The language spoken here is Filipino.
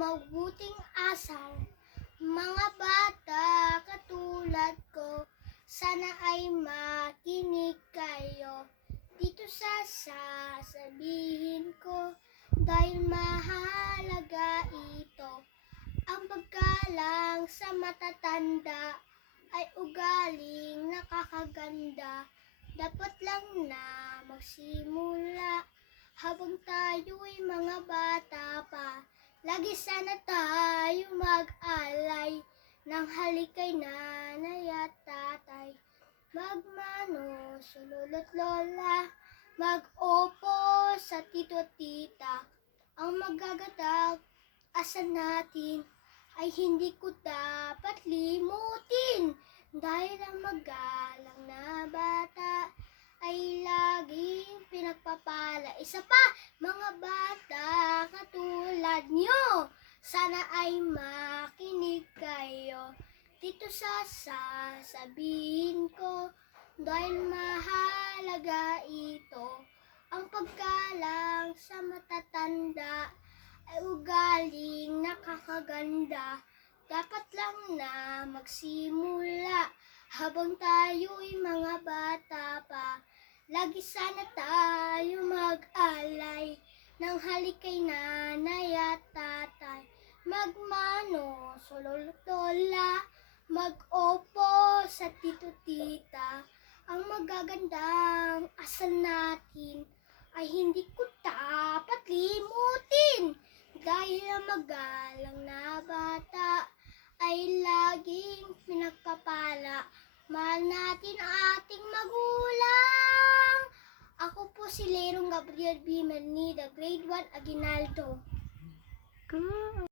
mabuting asal. Mga bata katulad ko, sana ay makinig kayo dito sa sasabihin ko, dahil mahalaga ito. Ang paggalang sa matatanda ay ugaling nakakaganda. Dapat lang na magsimula habang tayo'y mga bata pa. Lagi sana tayo mag-alay ng halik kay nanay at tatay. Magmano sa lolo't lola, mag-opo sa tito at tita. Ang magagatag asan natin ay hindi ko dapat limutin, dahil ang magalang na bata ay laging pinagpapala. Isa pa, mga bata katulad nyo, sana ay makinig kayo dito sa sasabihin ko, dahil mahalaga ito. Ang paggalang sa matatanda ay ugaling nakakaganda. Dapat lang na magsimula habang tayo'y mga bata pa. Lagi sana tayo mag-alay ng halik kay nanay at tatay. Magmano sa lolo't lola, mag-opo sa tito tita. Ang magagandang asal natin ay hindi ko dapat limutin, dahil ang magalang na bata ay laging pinagpapala. Mahal natin ang ating magulang. Ako po si Lerong Gabriel B. Manida, Grade 1 Aguinaldo.